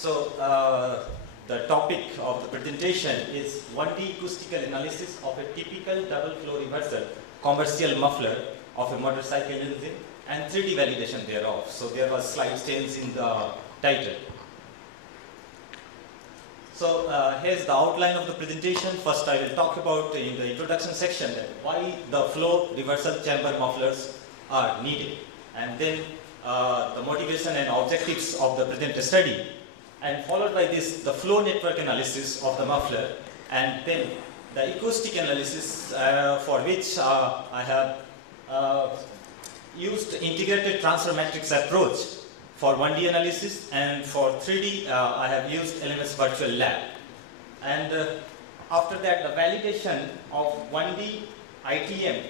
So the topic of the presentation is 1D acoustical analysis of a typical double flow reversal commercial muffler of a motorcycle engine and 3D validation thereof. So there was slide change in the title. So here's the outline of the presentation. First I will talk about in the introduction section that why the flow reversal chamber mufflers are needed, and then the motivation and objectives of the present study, and followed by this the flow network analysis of the muffler, and then the acoustic analysis for which I have used integrated transfer matrix approach for 1D analysis, and for 3D I have used LMS Virtual Lab. And after that the validation of 1D ITM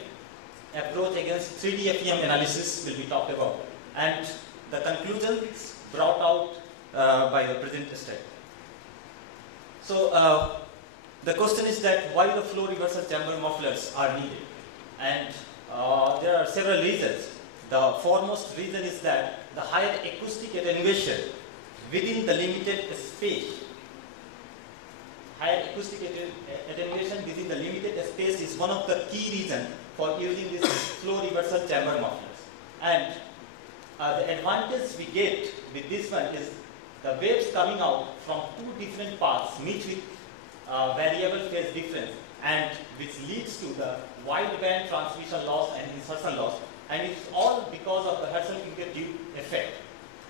approach against 3D FEM analysis will be talked about, and the conclusions brought out by the present study. So the question is that why the flow reversal chamber mufflers are needed, and there are several reasons. The foremost reason is that the higher acoustic attenuation within the limited space, is one of the key reasons for using this flow reversal chamber mufflers. And the advantage we get with this one is the waves coming out from two different paths meet with variable phase difference, and which leads to the wideband transmission loss and insertion loss, and it's all because of the Herschel-Kincaid tube effect.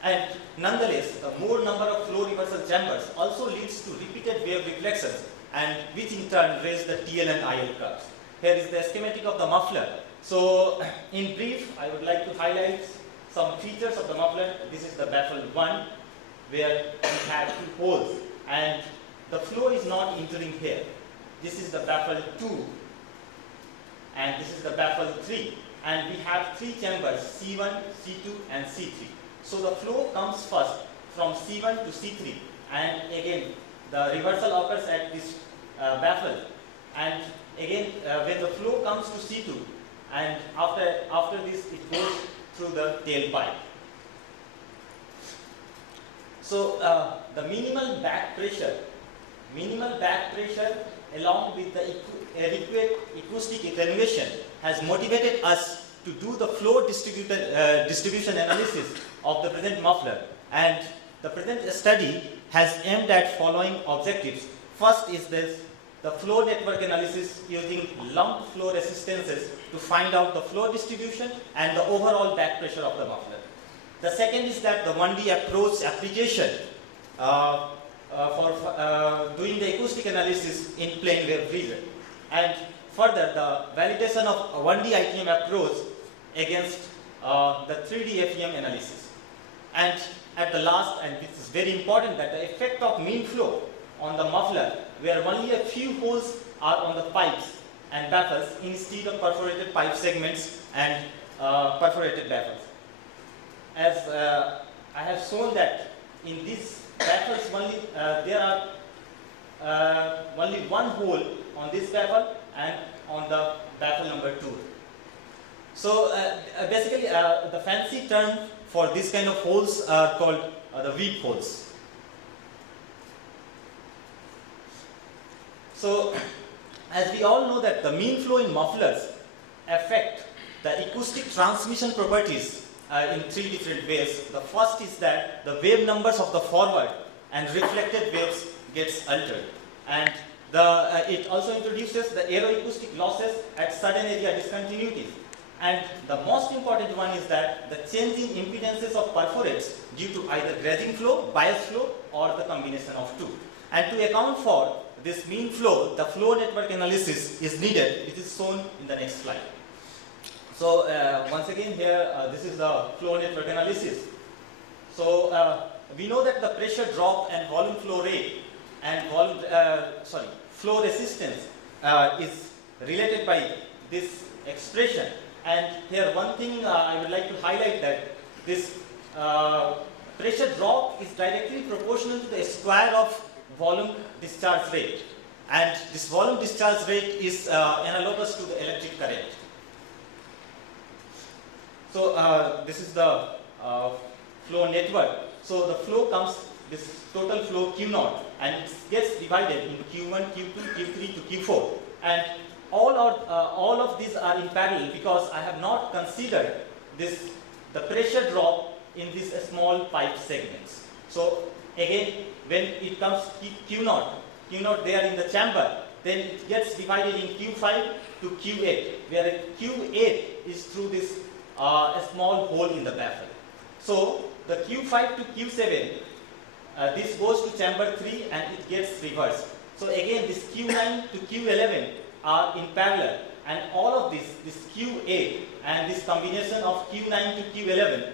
And nonetheless, the more number of flow reversal chambers also leads to repeated wave reflections, and which in turn raise the TL and IL curves. Here is the schematic of the muffler. So in brief, I would like to highlight some features of the muffler. This is the baffle 1, where we have two holes, and the flow is not entering here. This is the baffle 2, and this is the baffle 3, and we have three chambers, C1, C2 and C3. So the flow comes first from C1 to C3, and again the reversal occurs at this baffle, and again when the flow comes to C2, and after this it goes through the tailpipe. So the minimal back pressure along with the adequate acoustic attenuation has motivated us to do the flow distribution analysis of the present muffler, and the present study has aimed at following objectives. First is the flow network analysis using lumped flow resistances to find out the flow distribution and the overall back pressure of the muffler. The second is that the 1D approach application for doing the acoustic analysis in plane wave region, and further the validation of a 1D ITM approach against the 3D FEM analysis. And at the last, and this is very important, that the effect of mean flow on the muffler, where only a few holes are on the pipes and baffles instead of perforated pipe segments and perforated baffles. As I have shown that in these baffles only there are only one hole on this baffle and on the baffle number 2. So basically the fancy term for this kind of holes are called the weep holes. So as we all know that the mean flow in mufflers affect the acoustic transmission properties in three different ways. The first is that the wave numbers of the forward and reflected waves gets altered, and it also introduces the aeroacoustic losses at sudden area discontinuities. And the most important one is that the change in impedances of perforates due to either grazing flow, bias flow, or the combination of two. And to account for this mean flow, the flow network analysis is needed, which is shown in the next slide. So once again here, this is the flow network analysis. So we know that the pressure drop and volume flow rate and flow resistance is related by this expression. And here one thing I would like to highlight, that this pressure drop is directly proportional to the square of volume discharge rate, and this volume discharge rate is analogous to the electric current. So this is the flow network. So the flow comes this total flow Q0, and it gets divided into Q1, Q2, Q3 to Q4, and all of these are in parallel because I have not considered the pressure drop in these small pipe segments. So again, when it comes Q0 there in the chamber, then it gets divided in Q5 to Q8, where Q8 is through this a small hole in the baffle. So the Q5 to Q7, this goes to chamber 3 and it gets reversed. So again, this Q9 to Q11 are in parallel, and all of this Q8 and this combination of Q9 to Q11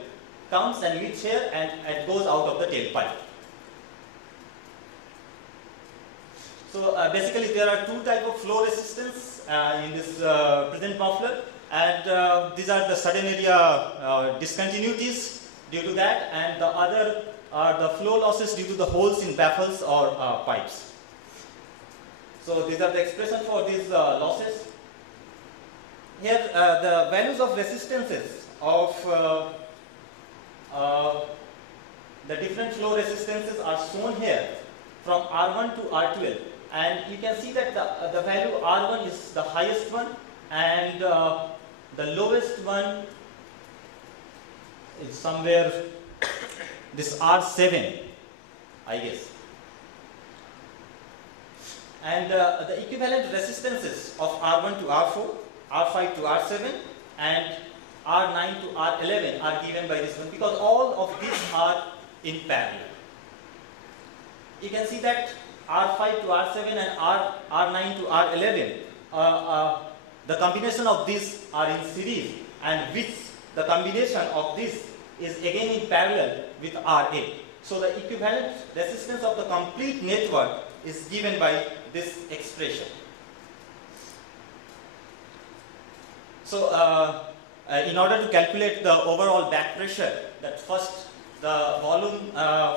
comes and meets here and it goes out of the tailpipe. So basically there are two types of flow resistance in this present muffler, and these are the sudden area discontinuities due to that, and the other are the flow losses due to the holes in baffles or pipes. So these are the expression for these losses. Here the values of resistances of the different flow resistances are shown here from R1 to R12, and you can see that the value R1 is the highest one, and the lowest one is somewhere this R7, I guess. And the equivalent resistances of R1 to R4, R5 to R7, and R9 to R11 are given by this one, because all of these are in parallel. You can see that R5 to R7 and R9 to R11, the combination of these are in series, and which the combination of this is again in parallel with RA. So the equivalent resistance of the complete network is given by this expression. So in order to calculate the overall back pressure, that first the volume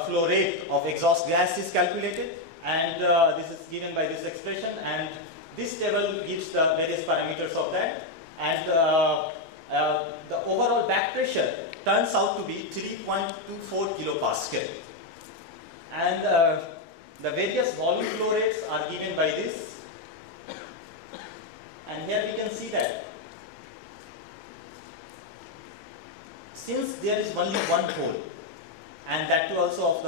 flow rate of exhaust gas is calculated, and this is given by this expression, and this table gives the various parameters of that, and the overall back pressure turns out to be 3.24 kilopascal, and the various volume flow rates are given by this, and here we can see that since there is only one hole, and that too also of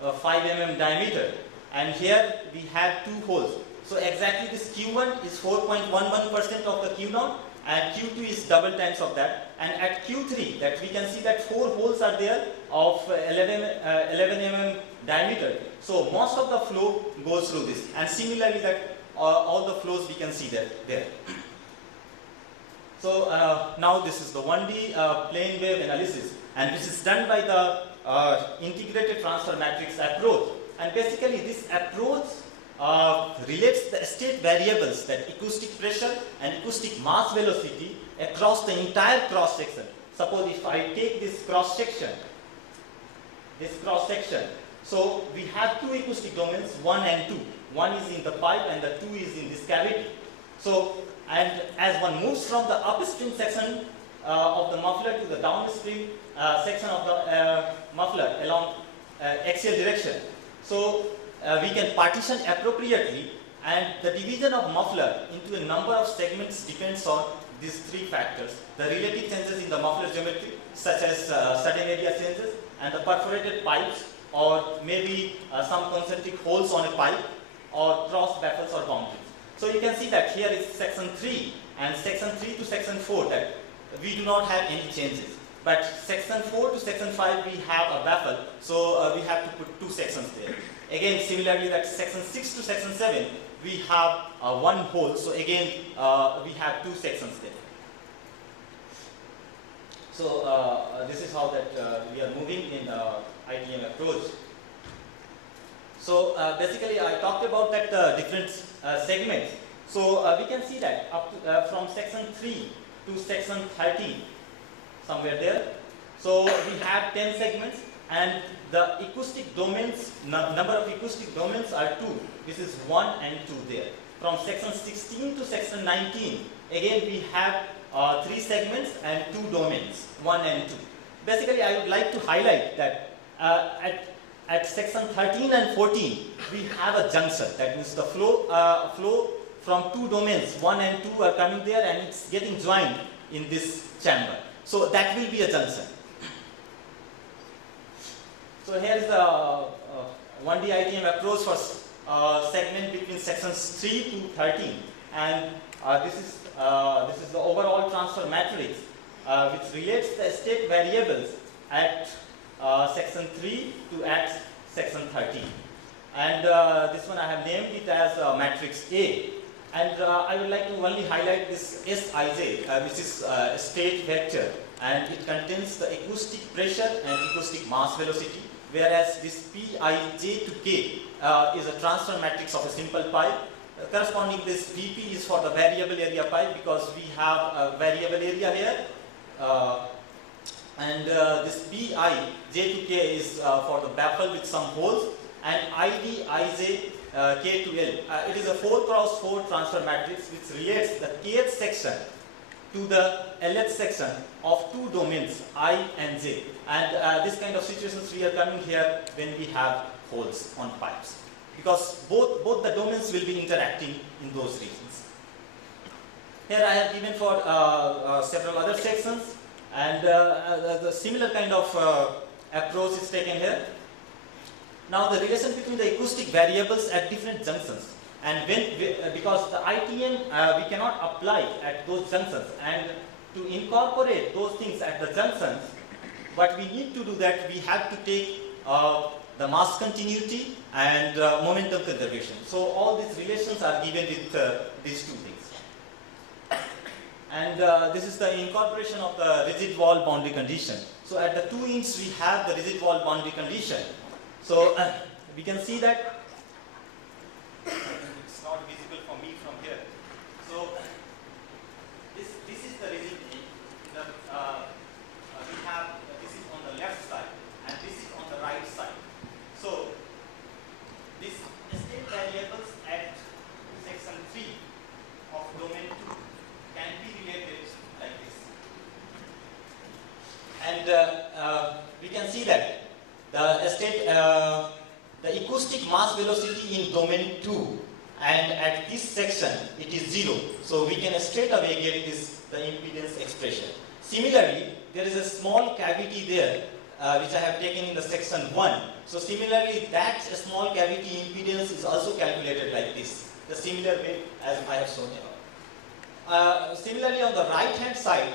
the 5 mm diameter, and here we have two holes. So exactly this Q1 is 4.11% of the Q0, and Q2 is double times of that, and at Q3 that we can see that 4 holes are there of 11 mm diameter. So most of the flow goes through this, and similarly that all the flows we can see there. So now this is the 1D plane wave analysis, and this is done by the integrated transfer matrix approach, and basically this approach relates the state variables, that acoustic pressure and acoustic mass velocity, across the entire cross section. Suppose if I take this cross section, so we have two acoustic domains, 1 and 2. One is in the pipe and the 2 is in this cavity. So, and as one moves from the upstream section of the muffler to the downstream section of the muffler along axial direction, so we can partition appropriately, and the division of muffler into a number of segments depends on these three factors: the relative changes in the muffler geometry, such as sudden area changes, and the perforated pipes, or maybe some concentric holes on a pipe, or cross baffles or boundaries. So you can see that here is section 3, and section 3 to section 4 that we do not have any changes. But section 4 to section 5 we have a baffle, so we have to put 2 sections there. Again, similarly, that section 6 to section 7 we have one hole, so again we have 2 sections there. So this is how that we are moving in ITM approach. So basically I talked about that different segments. So we can see that up to, from section 3 to section 13, somewhere there. So we have 10 segments, and the acoustic domains, number of acoustic domains are 2. This is 1 and 2 there. From section 16 to section 19, again we have 3 segments and 2 domains, 1 and 2. Basically I would like to highlight that at section 13 and 14, we have a junction. That means the flow from two domains, 1 and 2 are coming there and it's getting joined in this chamber. So that will be a junction. So here is the 1D ITM approach for segment between sections 3 to 13, and this is the overall transfer matrix which relates the state variables at section 3 to at section 13. And this one I have named it as matrix A. And I would like to only highlight this Sij, which is a state vector, and it contains the acoustic pressure and acoustic mass velocity, whereas this Pij to K is a transfer matrix of a simple pipe. Corresponding this Vp is for the variable area pipe, because we have a variable area here. This Bij to K is for the baffle with some holes, and Id, Ij, K to L. It is a 4x4 transfer matrix which relates the kth section to the lth section of two domains I and J. And this kind of situations we are coming here when we have holes on pipes, because both the domains will be interacting in those regions. Here I have given for several other sections, and the similar kind of approach is taken here. Now the relation between the acoustic variables at different junctions, and because the ITM we cannot apply at those junctions, and to incorporate those things at the junctions, what we need to do that, we have to take the mass continuity and momentum conservation. So all these relations are given with these two things. And this is the incorporation of the rigid wall boundary condition. So at the 2 inch we have the rigid wall boundary condition. So we can see that it's not visible for me from here. So this is the rigid wall. We have this is on the left side and this is on the right side. So these state variables at section 3 of domain 2 can be related like this. And we can see that the state, the acoustic mass velocity in domain 2, and at this section it is 0. So we can straight away get the impedance expression. Similarly, there is a small cavity there which I have taken in the section 1. So similarly, that small cavity impedance is also calculated like this, the similar way as I have shown here. Similarly, on the right hand side,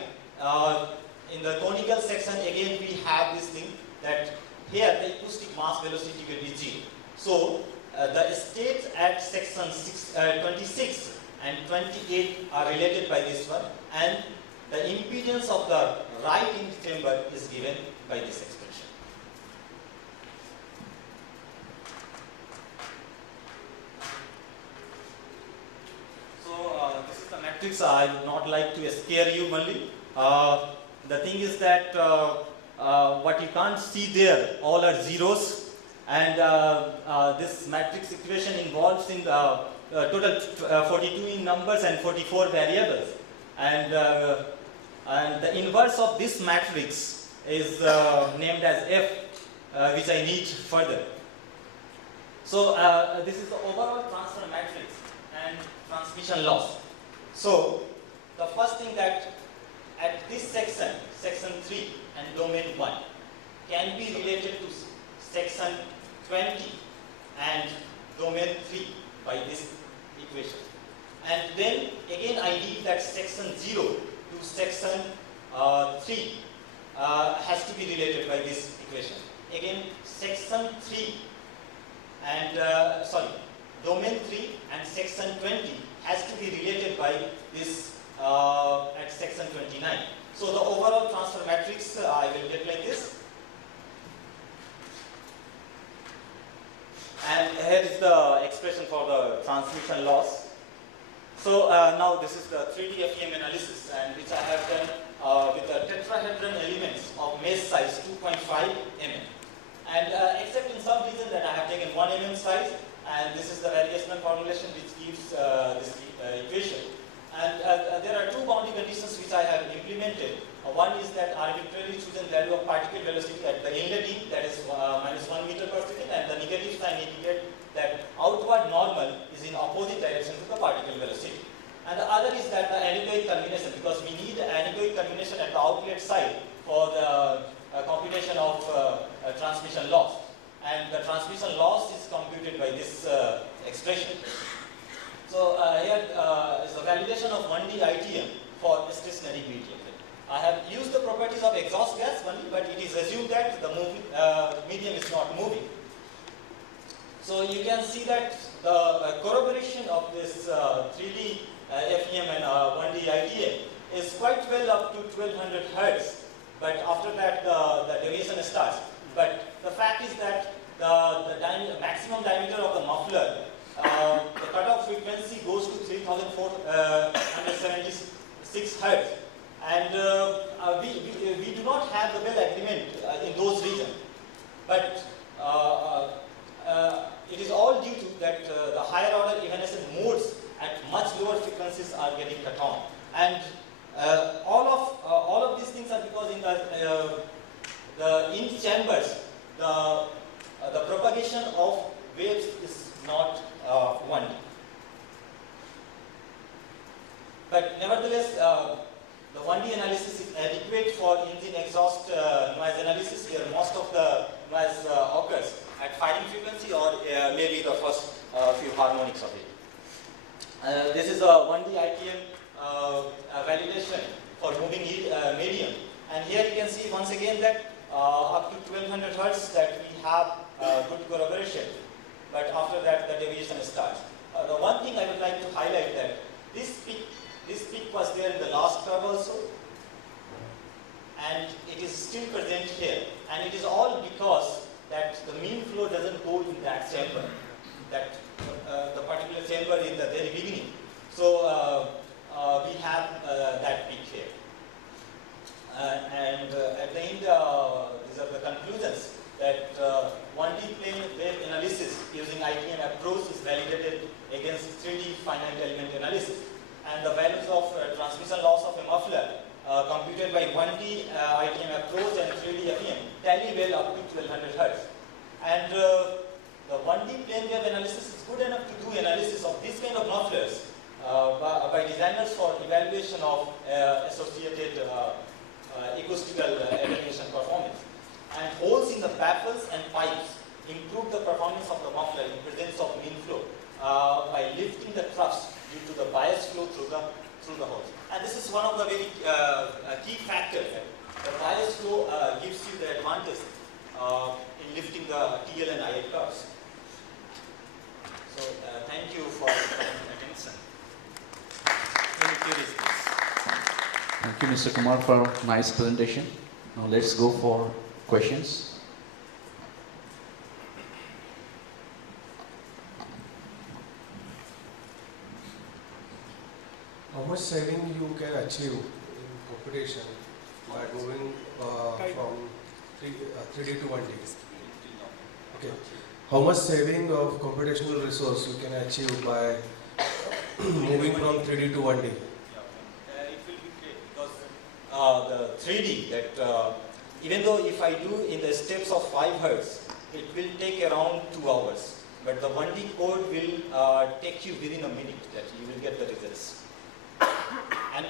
in the conical section, again we have this thing that here the acoustic mass velocity will be 0. So the states at section 26 and 28 are related by this one, and the impedance of the right in chamber is given by this expression. So this is the matrix. I would not like to scare you only. The thing is that what you can't see there, all are zeros, and this matrix equation involves in the total 42 in numbers and 44 variables, and the inverse of this matrix is named as F, which I need further. So this is the overall transfer matrix and transmission loss. So the first thing that at this section, section 3 and domain 1, can be related to section 20 and domain 3 by this equation. And then again I leave that section 0 to section 3 has to be related by this equation. Again, section 3 and domain 3 and section 20 has to be related by this at section 29. So the overall transfer matrix I will get like this. And here is the expression for the transmission loss. So now this is the 3D FEM analysis, and which I have done with the tetrahedron elements of mesh size 2.5 mm. And except in some reason that I have taken 1 mm size, and this is the variational formulation which gives this equation. And there are two boundary conditions which I have implemented One is that arbitrarily chosen value of particle velocity at the inlet end, that is -1 meter per second, and the negative sign indicate that outward normal is in opposite direction to the particle velocity. And the other is that the anechoic combination, because we need anechoic combination at the outlet side for the computation of transmission loss. And the transmission loss is computed by this expression. So here is the validation of 1D ITM for stationary medium. I have used the properties of exhaust gas only, but it is assumed that the medium is not moving. So you can see that the corroboration of this 3D FEM and 1D ITM is quite well up to 1200 Hertz, but after that the deviation starts. But the fact is that the maximum diameter of the muffler, the cutoff frequency goes to 3476 Hertz. And we do not have the well agreement in those regions. But it is all due to that the higher order evanescent modes at much lower frequencies are getting cut on. And all of these things are because in the chambers, the propagation of waves is not 1D. But nevertheless, the 1D analysis is adequate for engine exhaust noise analysis, where most of the noise occurs at firing frequency or maybe the first few harmonics of it. This is a 1D ITM validation for moving medium. And here you can see once again that up to 1200 Hertz that we have good corroboration. But after that the deviation starts. The one thing I would like to highlight that this peak was there in the last curve also, and it is still present here, and it is all because that the mean flow doesn't go in that chamber, that the particular chamber in the very beginning. So we have that peak here, and at the end these are the conclusions that 1D plane wave analysis using ITM approach is validated against 3D finite element analysis. And the values of transmission loss of a muffler computed by 1D ITM approach and 3D FEM tally well up to 1200 Hertz. And the 1D plane wave analysis is good enough to do analysis of this kind of mufflers by designers for evaluation of associated acoustical attenuation performance. And holes in the baffles and pipes improve the performance of the muffler in presence of mean flow by lifting the troughs due to the bias flow through the holes. And this is one of the very key factors. The bias flow gives you the advantage in lifting the TL and IL curves. So thank you for your attention. Any queries, please? Thank you, Mr. Kumar, for a nice presentation. Now let's go for questions. How much saving you can achieve in computation by moving from 3D to 1D? Okay. How much saving of computational resource you can achieve by moving from 3D to 1D? It will be great because the 3D that even though if I do in the steps of 5 Hertz, it will take around 2 hours. But the 1D code will take you within a minute that you will get the results. And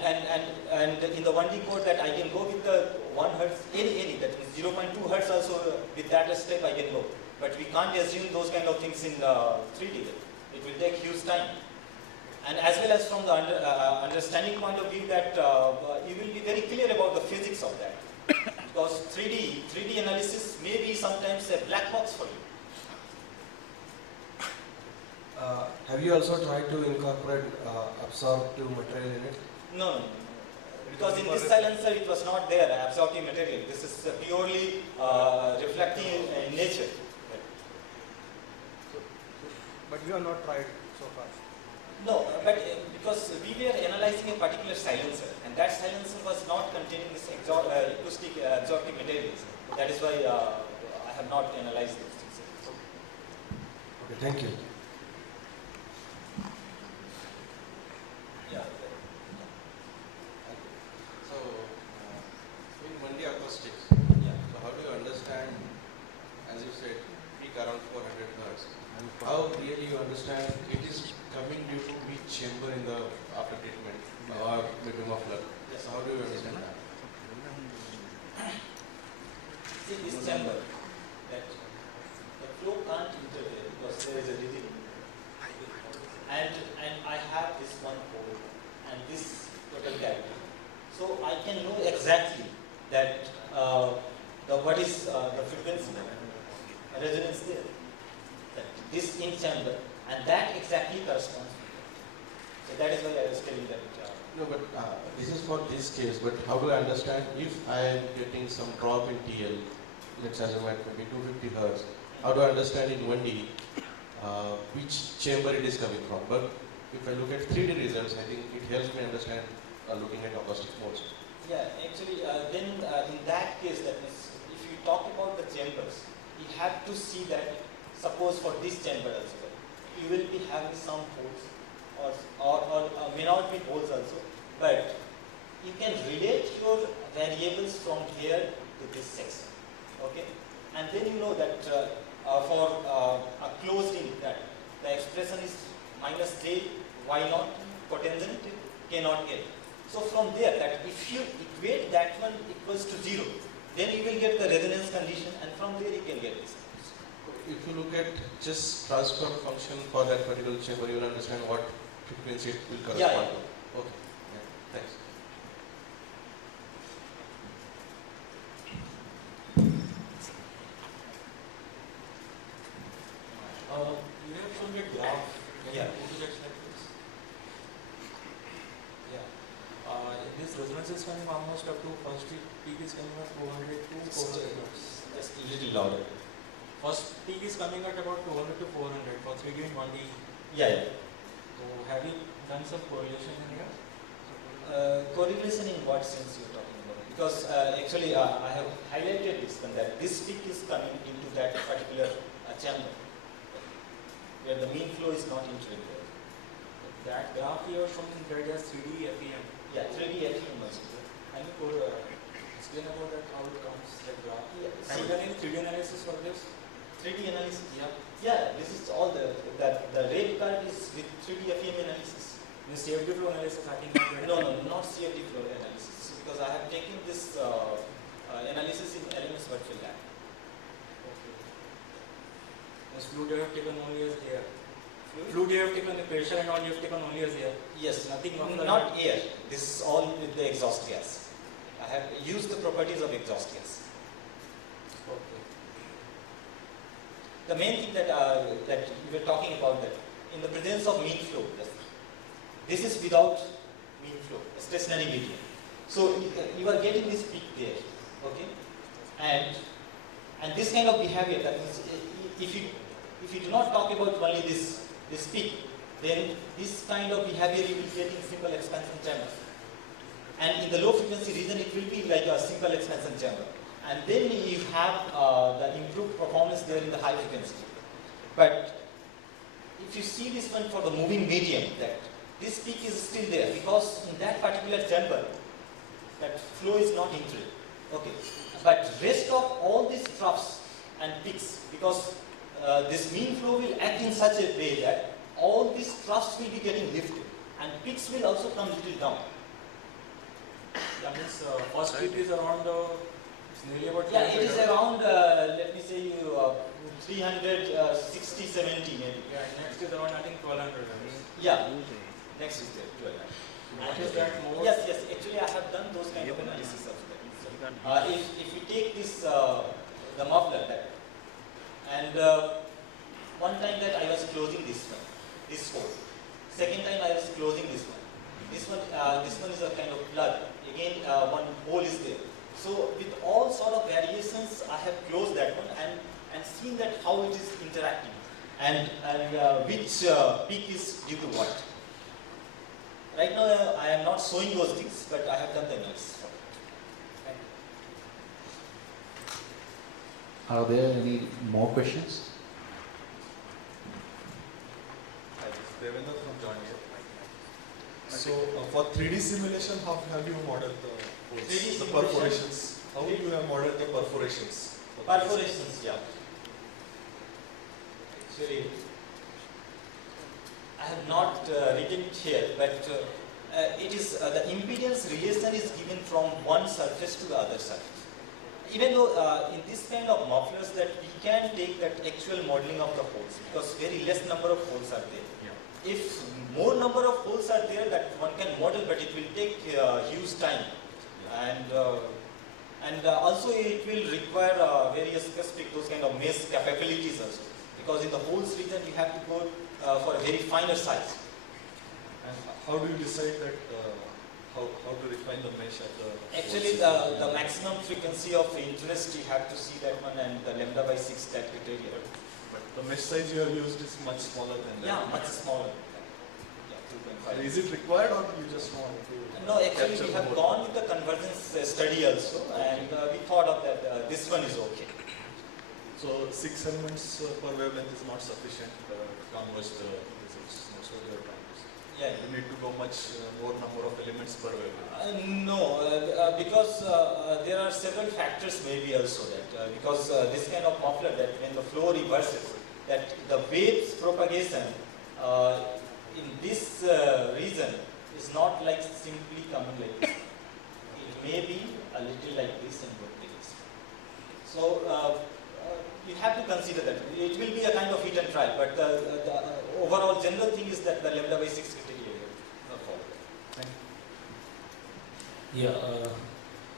in the 1D code that I can go with the 1 Hertz, any that is 0.2 Hertz also with that step I can go. But we can't assume those kind of things in 3D. It will take huge time. And as well as from the understanding point of view that you will be very clear about the physics of that. Because 3D analysis may be sometimes a black box for you. Have you also tried to incorporate absorptive material in it? No. Because in this silencer it was not there, absorptive material. This is purely reflecting in nature. But you have not tried so far? No, but because we were analyzing a particular silencer, and that silencer was not containing this acoustic absorptive materials. That is why I have not analyzed those things. Okay, thank you. So, how really you understand it is coming due to which chamber in the after treatment or maybe muffler? Yes. So how do you understand that? See this chamber, that the flow can't enter there because there is a rigidity. And I have this one hole and this total cavity. So I can know exactly that what is the frequency resonance there. That this in chamber, and that exactly corresponds. So that is why I was telling that. No, but this is for this case. But how do I understand if I am getting some drop in TL, let's assume at maybe 250 hertz? How do I understand in 1D which chamber it is coming from? But if I look at 3D results, I think it helps me understand looking at acoustic modes. Yeah, actually, then in that case, that means if you talk about the chambers, you have to see that. Suppose for this chamber also, you will be having some holes, or may not be holes also, but you can relate your variables from here to this section. Okay, and then you know that for a closed in, that the expression is minus j y naught potential cannot get. So from there, that if you equate that one equals to 0, then you will get the resonance condition, and from there you can get this. If you look at just transfer function for that particular chamber, you will understand what frequency it will correspond to. Okay, yeah. Thanks. You have shown a graph. Yeah. This resonance is coming almost up to first peak is coming at 200 to 400 hertz. Just a little louder. First peak is coming at about 200 to 400 for 3D and 1D. Yeah. So have you done some correlation in here? Correlation in what sense you are talking about? Because actually I have highlighted this one, that this peak is coming into that particular chamber where the mean flow is not entering there. That graph you are showing that as 3D FEM. Yeah, 3D FEM also. Can you explain about that, how it comes, that graph? Yeah, Have you done any 3D analysis for this? 3D analysis. Yeah. Yeah, this is all the rate card is with 3D FEM analysis. The CFD flow analysis, I think. No, not CFD flow analysis, because I have taken this analysis in LMS virtual lab. Okay. This fluid you have taken only as air. Fluid you have taken the pressure and all you have taken only as air. Yes, Nothing not air. This is all with the exhaust gas. I have used the properties of exhaust gas. Okay. The main thing that we were talking about, that in the presence of mean flow, this is without mean flow, a stationary medium. So you are getting this peak there, okay? And this kind of behavior, that means if you do not talk about only this peak, then this kind of behavior you will get in simple expansion chamber. And in the low frequency region, it will be like a simple expansion chamber. And then you have the improved performance there in the high frequency. But if you see this one for the moving medium, that this peak is still there, because in that particular chamber, that flow is not entering. Okay. But rest of all these troughs and peaks, because this mean flow will act in such a way that all these troughs will be getting lifted, and peaks will also come little down. That means first peak is around it's nearly about Yeah, it is around, let me say, 360, 70 maybe. Yeah, next is around I think 1200. Yeah, next is there, 12. What is that more? Yes, actually I have done those kind of analysis of that. If you take this, the muffler, that, and one time that I was closing this one, this hole. Second time I was closing this one. This one is a kind of plug. Again, one hole is there. So with all sort of variations, I have closed that one and seen that how it is interacting, and which peak is due to what. Right now, I am not showing those things, but I have done the analysis. Are there any more questions? Devendra from John Deere. So for 3D simulation, how have you modeled the holes, 3D the simulation? perforations? How would you have modeled the perforations? Perforations, yeah. Actually, I have not written it here, but it is the impedance relation is given from one surface to the other surface. Even though in this kind of mufflers that we can take that actual modeling of the holes, because very less number of holes are there. Yeah. If more number of holes are there, that one can model, but it will take huge time. And also it will require various specific those kind of mesh capabilities also, because in the holes region you have to go for a very finer size. And how do you decide that how to refine the mesh at the Actually, the maximum frequency of interest you have to see that one, and the lambda by 6 that criteria. But the mesh size you have used is much smaller than that. Yeah, much smaller. Yeah, So 2.5. is it required or you just want to? No, actually capture we have more? gone with the convergence study also, and we thought of that this one is okay. So 6 elements per wavelength is not sufficient to converge the results. That's what you are trying to say. Yeah. You need to go much more number of elements per wavelength. No, because there are several factors maybe also that because this kind of muffler that when the flow reverses, that the waves propagation in this region is not like simply coming like this. It may be a little like this and both ways. So you have to consider that it will be a kind of hit and try, but the overall general thing is that the lambda by 6 criteria will follow. Thank you. Yeah,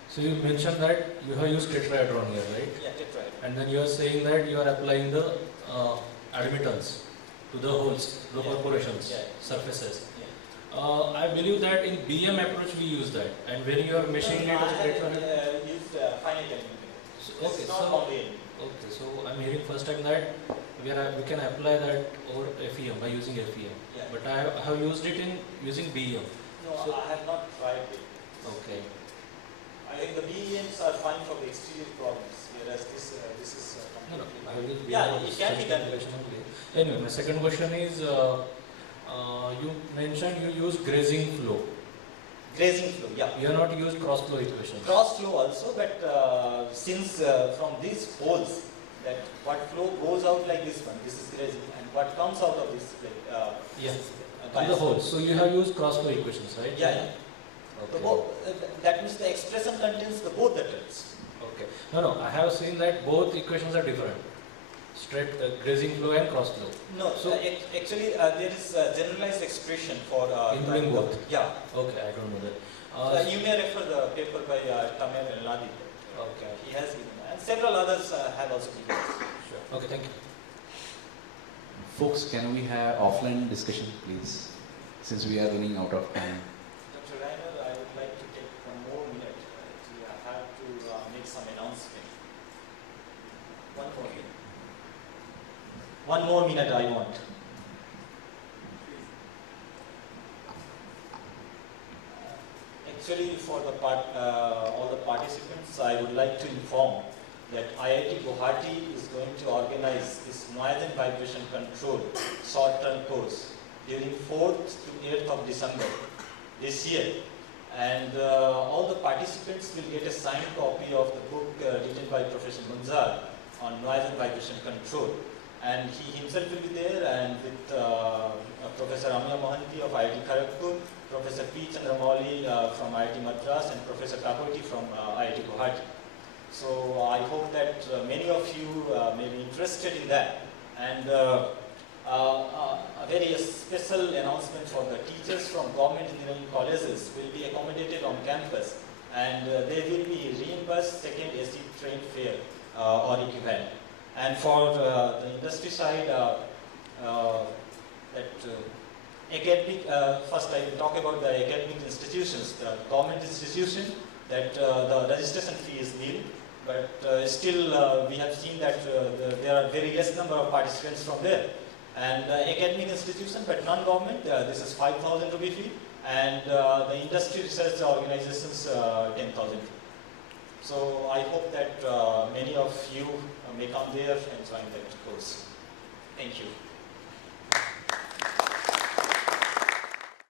so you mentioned that you have used tetrahedron here, right? Yeah, tetrahedron. And then you are saying that you are applying the admittance to the holes, the Yeah. corporations, Yeah. surfaces. Yeah. I believe that in BM approach we use that, and when you are measuring it as a I tetrahedron. have used finite element. Okay, It's not so only element. okay, so I'm hearing first time that we can apply that over FEM by using FEM, Yeah. but I have used it in using BM. No, so- I have not tried it. Okay. I think the BEMs are fine for the exterior problems, whereas this is No, no, completely I will use Yeah, BM it can be done. calculation only. Anyway, my second question is, you mentioned you use grazing flow. grazing flow. Yeah. You have not used cross flow equations. Cross flow also, but since from these holes, that what flow goes out like this one, this is grazing, and what comes out of this, like, Yeah. by To the holes. So you have used cross flow equations, right? Yeah, yeah. The Okay. that means the expression contains the both the terms. Okay. No, I have seen that both equations are different. Straight grazing flow and cross flow. No, So- actually there is a generalized expression for Including both? Yeah. Okay, I don't know that. You may refer the paper by Tamer El Nadi. Okay. He has given, and several others have also given. Sure. Okay, thank you. Folks, can we have offline discussion, please? Since we are running out of time. Dr. Reiner, I would like to take one more minute. We have to make some announcement. One more minute. One more minute I want. Actually, for the all the participants, I would like to inform that IIT Guwahati is going to organize this noise and vibration control short-term course during 4th to 8th of December this year. And all the participants will get a signed copy of the book written by Professor Munzar on noise and vibration control. And he himself will be there, and with Professor Amya Mohanty of IIT Kharagpur, Professor P. Chandramouli from IIT Madras, and Professor Kakoti from IIT Guwahati. So I hope that many of you may be interested in that. And a very special announcement for the teachers from government engineering colleges will be accommodated on campus, and they will be reimbursed second AC train fare or equivalent. And for the industry side, academic, first I will talk about the academic institutions. The government institution, that the registration fee is nil, but still we have seen that there are very less number of participants from there. And academic institution, but non-government, this is 5,000 rupee fee, and the industry research organizations 10,000. So I hope that many of you may come there and join that course. Thank you.